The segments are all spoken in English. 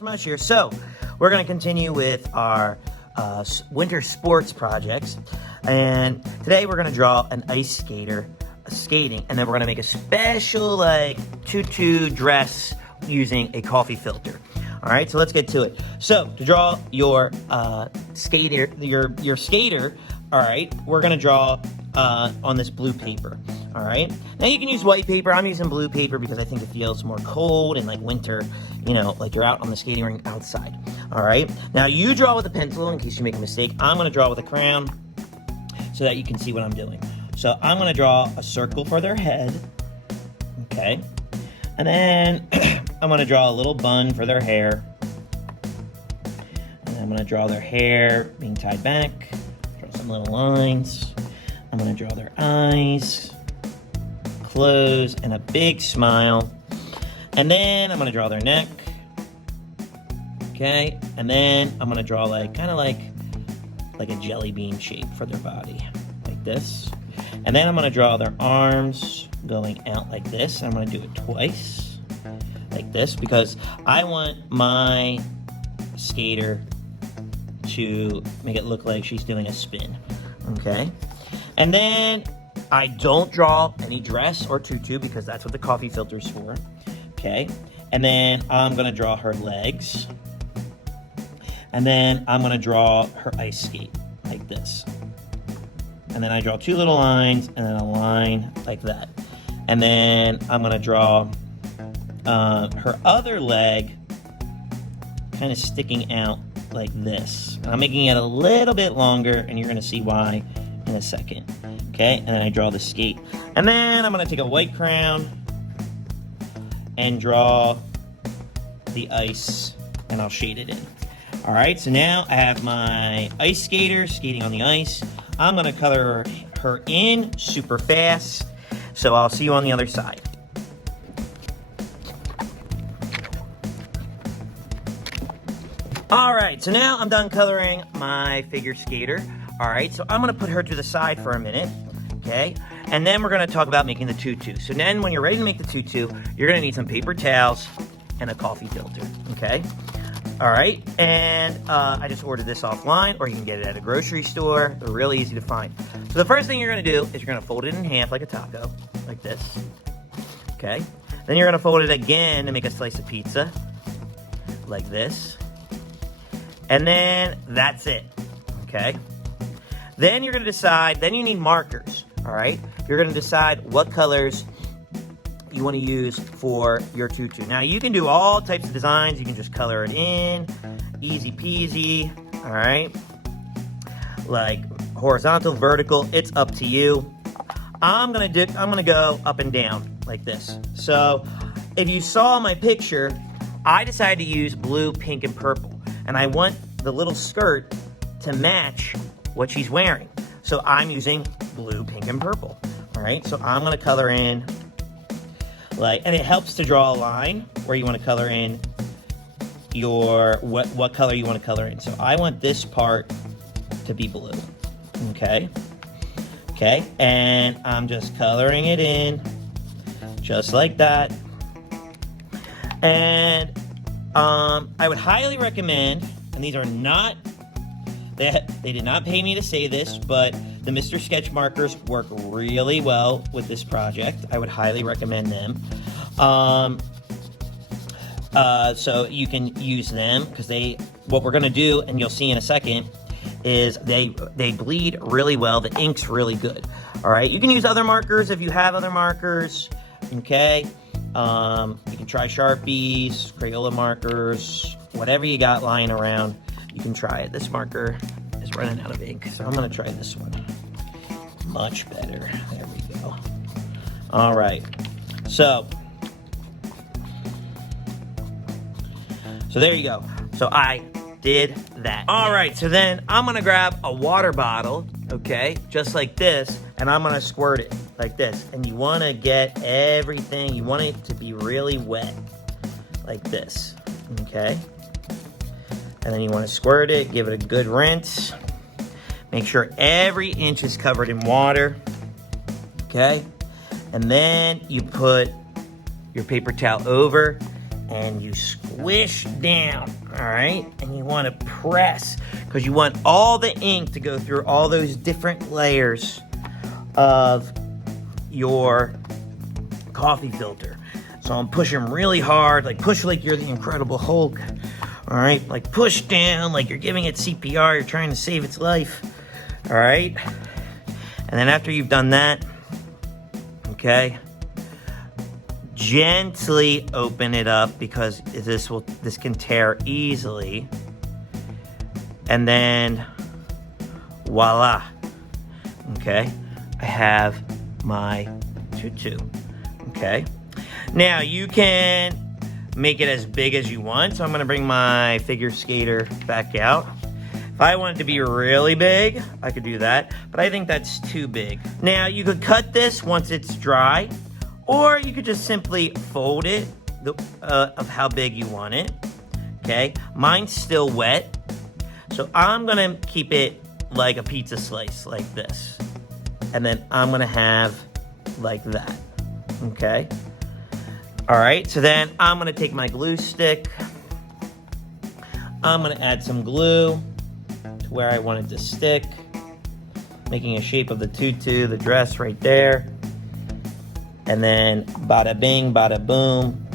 Mush here. So we're going to continue with our winter sports projects, and today we're going to draw an ice skater skating, and then we're going to make a special like tutu dress using a coffee filter. All right, so let's get to it. So to draw your skater, your skater, all right, we're going to draw on this blue paper. All right, now you can use white paper. I'm using blue paper because I think it feels more cold and like winter, you know, like you're out on the skating rink outside. All right, now you draw with a pencil in case you make a mistake. I'm going to draw with a crayon so that you can see what I'm doing. So I'm going to draw a circle for their head, okay, and then I'm going to draw a little bun for their hair, and I'm going to draw their hair being tied back, draw some little lines. I'm going to draw their eyes, close, and a big smile. And then I'm going to draw their neck. Okay, and then I'm going to draw like kind of like a jelly bean shape for their body, like this. And then I'm going to draw their arms going out like this. I'm going to do it twice, like this, because I want my skater to make it look like she's doing a spin. Okay. And then I don't draw any dress or tutu because that's what the coffee filter is for. Okay. And then I'm going to draw her legs. And then I'm going to draw her ice skate like this. And then I draw two little lines and then a line like that. And then I'm going to draw her other leg kind of sticking out like this. I'm making it a little bit longer, and you're going to see why in a second. Okay, and then I draw the skate. And then I'm going to take a white crayon and draw the ice, and I'll shade it in. All right, so now I have my ice skater skating on the ice. I'm going to color her in super fast, so I'll see you on the other side. All right, so now I'm done coloring my figure skater. All right, so I'm going to put her to the side for a minute, okay? And then we're going to talk about making the tutu. So then when you're ready to make the tutu, you're going to need some paper towels and a coffee filter, okay? All right, and I just ordered this offline, or you can get it at a grocery store. They're really easy to find. So the first thing you're going to do is you're going to fold it in half like a taco, like this, okay? Then you're going to fold it again to make a slice of pizza, like this. And then that's it, okay? Then you're going to decide, then you need markers, all right? You're going to decide what colors you want to use for your tutu. Now, you can do all types of designs. You can just color it in, easy peasy, all right? Like horizontal, vertical, it's up to you. I'm going to go up and down like this. So if you saw my picture, I decided to use blue, pink, and purple. And I want the little skirt to match what she's wearing. So I'm using blue, pink, and purple. All right, so I'm gonna color in like, and it helps to draw a line where you want to color in your, what color you want to color in. So I want this part to be blue, okay? Okay, and I'm just coloring it in just like that. And I would highly recommend, and these are not, they did not pay me to say this, but the Mr. Sketch markers work really well with this project. I would highly recommend them. So you can use them because what we're gonna do, and you'll see in a second, is they bleed really well. The ink's really good. All right, you can use other markers if you have other markers, okay? You can try Sharpies, Crayola markers, whatever you got lying around, you can try it. This marker is running out of ink, so I'm going to try this one. Much better. There we go. All right. So there you go. So I did that. All right, so then I'm going to grab a water bottle, okay, just like this, and I'm going to squirt it like this. And you want to get everything, you want it to be really wet, like this, okay? And then you want to squirt it, give it a good rinse. Make sure every inch is covered in water, okay? And then you put your paper towel over and you squirt squish down, all right? And you want to press, because you want all the ink to go through all those different layers of your coffee filter. So I'm pushing really hard, like push like you're the Incredible Hulk, all right? Like push down like you're giving it CPR, you're trying to save its life, all right? And then after you've done that, okay, gently open it up, because this can tear easily. And then voila, okay, I have my tutu. Okay, now you can make it as big as you want. So I'm gonna bring my figure skater back out. If I want it to be really big, I could do that, but I think that's too big. Now you could cut this once it's dry, or you could just simply fold it of how big you want it. Okay, mine's still wet, so I'm gonna keep it like a pizza slice, like this, and then I'm gonna have like that. Okay, all right, so then I'm gonna take my glue stick, I'm gonna add some glue to where I want it to stick, making a shape of the tutu, the dress right there. And then bada bing, bada boom,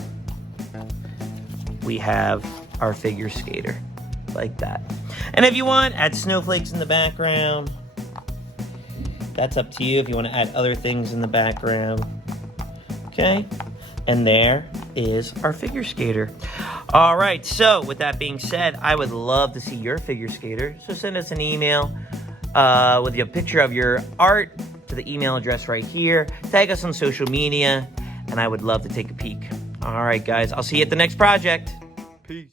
we have our figure skater, like that. And if you want, add snowflakes in the background. That's up to you if you want to add other things in the background. Okay, and there is our figure skater. All right, so with that being said, I would love to see your figure skater. So send us an email with a picture of your art to the email address right here. Tag us on social media, and I would love to take a peek. All right, guys, I'll see you at the next project. Peace.